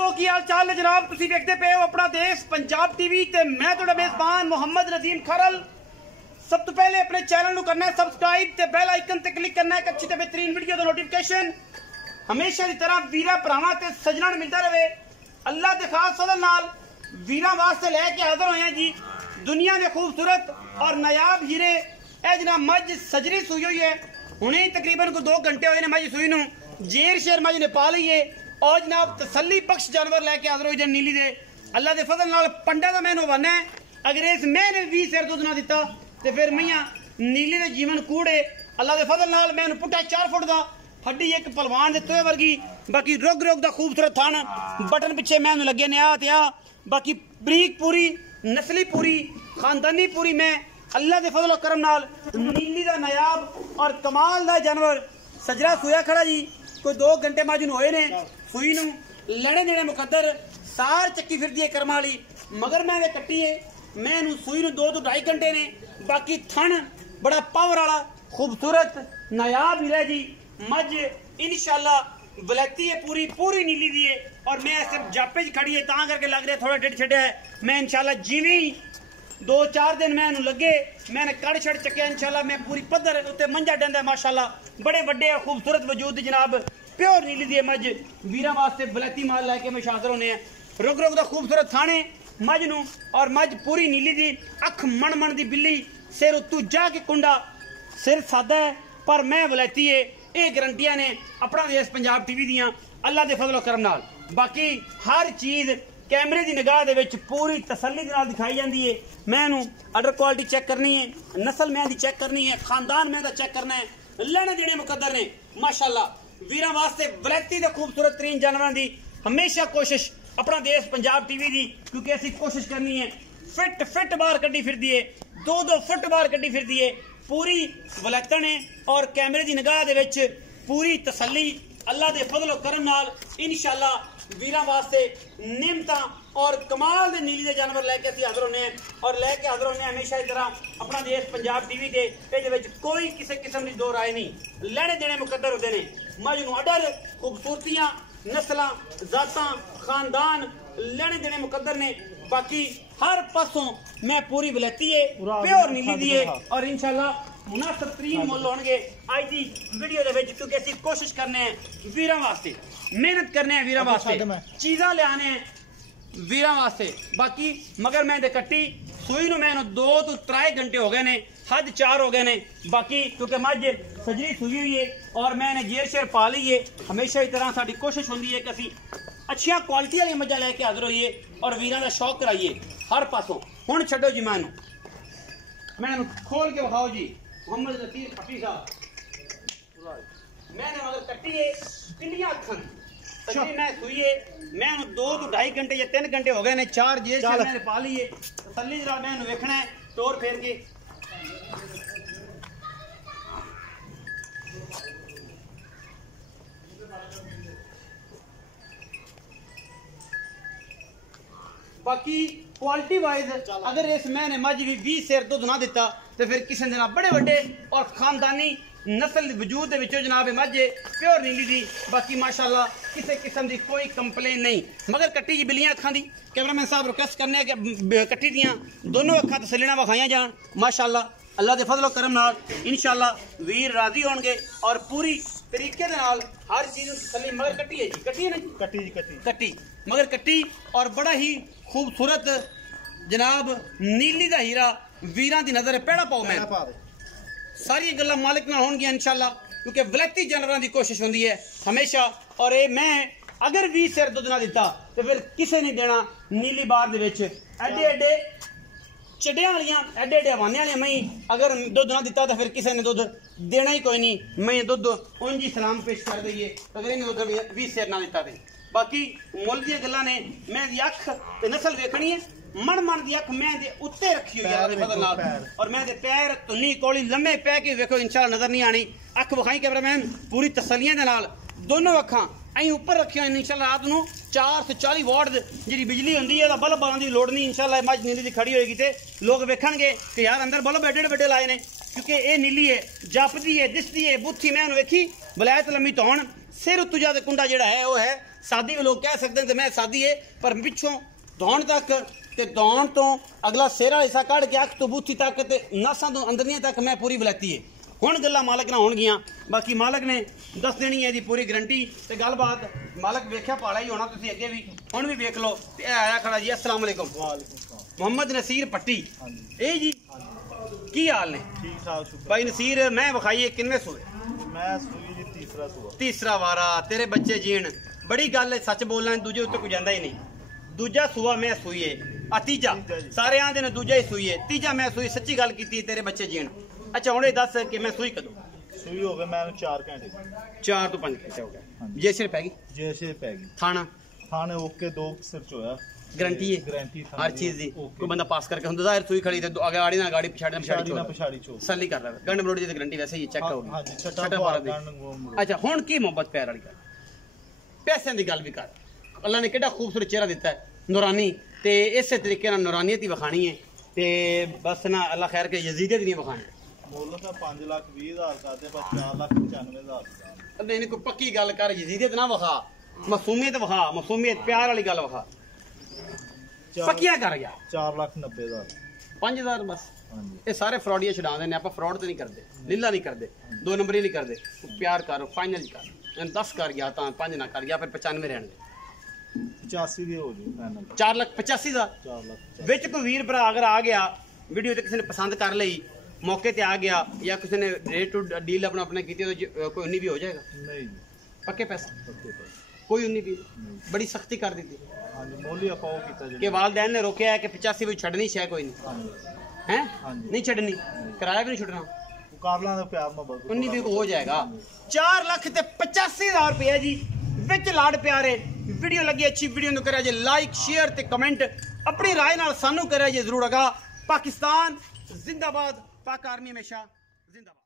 दोस्तों की हाल चाल है जनाब। तुसी देखते पे हो अपना देश पंजाब टीवी ते मैं तुहाडा मेजबान मोहम्मद नदीम खरल। सब तो पहले अपने चैनल को करना है सब्सक्राइब ते बेल आइकन ते क्लिक करना है अच्छी ते बेहतरीन वीडियो दा नोटिफिकेशन हमेशा की तरह वीरा भरावां ते सजना मिलता रहे। अल्लाह दे खास फजल नाल वीरा वास्ते लैके हाजिर होए जी दुनिया के खूबसूरत और नायाब हीरे। ए जनाब मझ सजरी सूई हुई है, हुणे तकरीबन को 2 घंटे हुए ने मझ सूई नूं। जेर शेर मझ ने पा ली है और जनाब तसली बख्श जानवर लैके हाजिर हो जाए नीली दे। अल्लाह के फजल नाल पंडा का मैनू बनना है। अगर इस मैंने 20 सिर दुध ना दिता तो फिर मैया नीली दे जीवन कूड़े। अल्लाह के फजल नाल मैनू पुट्टा 4 फुट का हड्डी एक पलवान दे तोए वर्गी, बाकी रुग रुग दा खूबसूरत थान बटन पिछे मैनू लगे ने आ ते आ, बाकी बरीक पूरी नस्ली पूरी खानदानी पूरी। मैं अल्लाह के फजल करम नाल नीली दा नायाब और कमाल दा जानवर सजरा सोया खड़ा जी। कोई 2 घंटे माजून होए ने सूई नूं लेने देने मुकद्दर सार चक्की फिरदी है कर्मा वाली, मगर मैं कट्टी है मैं सूई नूं 2 तो 2.5 घंटे ने। बाकी थन बड़ा पावर वाला खूबसूरत नायाब हीरा जी। मझ इंशाल्लाह वलैती है पूरी पूरी नीली दी है और मैं सिर्फ जापे च खड़ी है ता करके लग रहा थोड़ा ढिड छड्या है। मैं इंशाल्लाह जिवें ही 2-4 दिन मैं लगे मैंने कड़ छड़ चक्या इंशाल्लाह मैं पूरी पद्धर उत्ते मंजा डंदा माशाल्लाह बड़े बड़े खूबसूरत वजूद जनाब प्योर नीली दी मझ वीरा वास्ते बलैती माल लैके मैं शाजर होने हैं। रुग रुग दा खूबसूरत थाने मझ नूं और मझ पूरी नीली दी अख मन मन दी बिल्ली सिर उत्तू जा के कुंडा सिर सादा है पर मैं वलैती है। ये गारंटियां ने अपना देश पंजाब टीवी दियां अल्लाह दे फजल करम नाल। बाकी हर चीज कैमरे की निगाह दे विच पूरी तसल्ली दे नाल दिखाई जाती है। मैं अडर क्वालिटी चेक करनी है, नस्ल मैं दी चेक करनी है, खानदान मैं दा चेक करना है, लेने देने मुकद्दर ने माशाल्लाह। वीरां वास्ते वलैती दे खूबसूरत तरीन जानवरां दी हमेशा कोशिश अपना देश पंजाब टीवी दी, क्योंकि असीं कोशिश करनी है फिट फिट बाहर कड्डी फिरदी है, 2-2 फुट बाहर कड्डी फिरदी है पूरी वलैतन है और कैमरे की निगाह दे विच पूरी तसल्ली अल्लाह दे फजल करम नाल इंशाल्लाह वीरां वास्ते निमता और कमाल दे नीली दे जानवर लैके असीं हाजिर होने और लैके हाजिर होने हमेशा की तरह अपना देश पंजाब टीवी के। इहदे विच कोई किसी किस्म की दो राय नहीं, लेने देने मुकद्दर होते हैं। मझ नूं अडर खूबसूरतियां नस्लां जातां खानदान लेने देने मुकद्दर ने। बाकी हर पासों मैं पूरी वलैती है प्योर नीली दी है और इंशाल्लाह मुनासिब तरीन मुल होंगे आज की वीडियो दे विच, क्योंकि असीं कोशिश करने हैं वीरां वास्ते मेहनत करने हैं वीरां वास्ते चीज़ां लियाने हैं वीरां वास्ते। बाकी मगर मैं कट्टी सूई नूं मैं 2 तो 3 घंटे हो गए ने, हद 4 हो गए ने। बाकी क्योंकि मझ सजरी सूई हुई है और मैंने जेर शेर पा ली है। हमेशा की तरह साडी कोशिश होंदी है कि असीं अच्छिया क्वालिटी वाली मझां लैके हाजिर होइए और वीरां दा शौक कराइए हर पासों। हुण छड्डो जी मैनू खोल के विखाओ जी मोहम्मद नसीर खफी साहब। मैंने मगर कट्टी है पिंडियां अखन सजरी मैं सूई है मैं 2 तो 2.5 घंटे या 3 घंटे हो गए ने। 4 जेर शेर मैंने पा ली है तसल्ली जरा मैनू वेखना है टोर फेर के। बाकी क्वालिटी वाइज अगर इस मैंने मझ भी 20 सिर दुध ना दिता तो फिर किसी ने बड़े बड़े और खानदानी नस्ल वजूद के जनाब मझ प्योर नीली दी। बाकी माशाल्लाह किसी किस्म की कोई कंप्लेन नहीं। मगर कट्टी जी बिल्लियां अखां दी कैमरामैन साहब रिक्वेस्ट करने कि कट्टी दियां दोनों अखां तसल्ली विखाइयां जान माशाल्लाह। अल्लाह के फजल करम नाल इंशाल्लाह वीर राजी होंगे और पूरी तरीके दे नाल हर चीज तसल्ली। मगर कट्टी है जी कट्टी है ना कट्टी मगर कट्टी और बड़ा ही खूबसूरत जनाब नीली दा हीरा वीरां दी नजर पैड़ा पाओ। मैं सारी गल्लां मालिक नाल होणगियां इंशाल्लाह, क्योंकि वलैती जानवरां दी कोशिश होंदी है हमेशा। और ये मैं अगर 20 सिर दुध ना दिता तो फिर किसी ने देना नीली बार दे विच एडे एडे चड्डियां वालियां एडे एडे हवाने वालियां मई अगर दुध ना दिता तो फिर किसी ने दुध देना ही कोई नहीं। मैं दुध उंज ही सलाम पेश कर दईए अगर इन्हें दुध 20 सिर ना दिता। बाकी मुल दी गल्लां ने मैं दी अख ते नस्ल वेखनी है मन मन दी अख मैं दे उत्ते रखी हुई है और मैं दे पैर धुनी कोली लम्मे पै के वेखो इंशाल्लाह नजर नहीं आनी। अख विखाई कैमरामैन पूरी तसल्लियां दे नाल दोनों अखां अं उपर रखिया इंशाल्लाह। रात नूं 440 वाट जी बिजली होंदी है बल्ब बालन की लोड़ नहीं इंशाल्लाह। मझ नीली दी खड़ी होएगी तो लोग वेखणगे कि यार अंदर बल्ब एडे एडे लाए ने, क्योंकि ये नीली है जापदी है दिसदी है बुत्थी। मैं वेखी बलैत लम्मी धौन सिर उत्तू जा कुंडा जिहड़ा है वह है सादी भी लोग कह सकते हैं तो मैं सादी है पर पिछों दौड़ तक ते दौड़ तो अगला सेरा हिस्सा कढ़ के अख तो बूथी तक ते नसां तो अंदरनियां तक मैं पूरी बलैती है। हुण गल्लां मालक नाल होणगियां, बाकी मालक ने दस देनी है जी पूरी गारंटी ते गलबात। मालक वेख्या पाला ही होना तुसीं अगे भी, हुण भी वेख लो ते आया खड़ा जी। अस्सलाम वालेकुम। मोहम्मद नसीर पट्टी ए जी, की हाल ने? ठीक ठाक भाई नसीर मैं विखाइए किनवे सूए? मैं सूई जी तीसरा सूआ। तीसरा वारा तेरे बच्चे जीण बड़ी गल है, सच बोलना दूजे उत्ते कोई जांदा ही नहीं। दूजा सूआ मैं सूई है, तीजा सारे आंदे ने दूजा ही सूई है, तीजा मैं सूई। सच्ची गल कीती तेरे बच्चे जीण। अच्छा हुणे दस कि मैं सूई कदों? सूई हो गए मैंने 4 घंटे 4 तो 5 घंटे हो गए। जे सिर पै गई जैसे पै गई थाना थाने ओके 2 सिर च होया। गारंटी है गारंटी हर चीज दी। कोई बंदा पास करके हुंदा जाहिर सूई खड़ी ते आगे आड़ी ना गाड़ी पिछाड़ी ना पिछाड़ी चो सल्ली कर रहा है। गंड मरोड़ी दी गारंटी वैसे ही चेक होगी। हां जी छटा छटा पारा दी। गंड। अच्छा हुण की मोहब्बत प्यार वाली गल, पैसे दी गल भी कर। अल्लाह ने केड़ा खूबसूरत चेहरा दिता है नूरानी, ते इस तरीके नाल नूरानियत ही विखानी है ते बस ना अल्लाह खैर के यजीदियत नहीं विखानी। मुल्ल तो 5,20,000 करते पर 4,95,000। नहीं कोई पक्की गल कर, यजीदियत ना विखा, मासूमियत विखा, मासूमियत प्यार वाली गल विखा। पक्किया कर यार। 4,90,000 5,000 बस। हां जी ये सारे फ्रॉडिया छुड़ा देने, आप फ्रॉड तो नहीं करते, लीला नहीं करते, 2 नंबरी नहीं करते। प्यार कर, फाइनल कर, 10 कर गया तो 5 ना कर गया, फिर 95 रहने दे। 85 ਦੀ ਹੋ ਜੀ ਫਾਈਨਲ। 4,85,000 4 ਲੱਖ ਵਿੱਚ ਕੋਈ ਵੀਰ ਭਰਾ ਅਗਰ ਆ ਗਿਆ ਵੀਡੀਓ ਤੇ ਕਿਸੇ ਨੇ ਪਸੰਦ ਕਰ ਲਈ, ਮੌਕੇ ਤੇ ਆ ਗਿਆ ਜਾਂ ਕਿਸੇ ਨੇ ਰੇਟ ਟੂ ਡੀਲ ਆਪਣਾ ਆਪਣਾ ਕੀਤੀ तो कोई 19 भी हो जाएगा? ਨਹੀਂ ਜੀ पक्के पैसे ਪੱਕੇ ਪੈਸੇ कोई 19 भी? बड़ी सख्ती कर दी थी ਹਾਂ ਜੀ ਮੋਲੀ ਆਪਾਂ ਉਹ ਕੀਤਾ कि वालदैन ने रोकया है कि 85 भी छड़नी शे कोई नहीं ਹਾਂ ਜੀ है, हाँ जी। नहीं छड़नी, किराया भी नहीं छुड़ना। ਕਾਰਲਾਂ ਦਾ ਪਿਆਰ ਮੁਹੱਬਤ 19 भी हो जाएगा। 4,85,000 रुपया जी विच लाड़ प्यारे। वीडियो लगी अच्छी, वीडियो ਨੂੰ ਕਰਿਆ ਜੇ ਲਾਈਕ शेयर ਤੇ ਕਮੈਂਟ, अपनी राय ਨਾਲ ਸਾਨੂੰ ਕਰਿਆ ਜੇ ਜ਼ਰੂਰ। ਅਗਾ पाकिस्तान जिंदाबाद, पाक आर्मी हमेशा जिंदाबाद।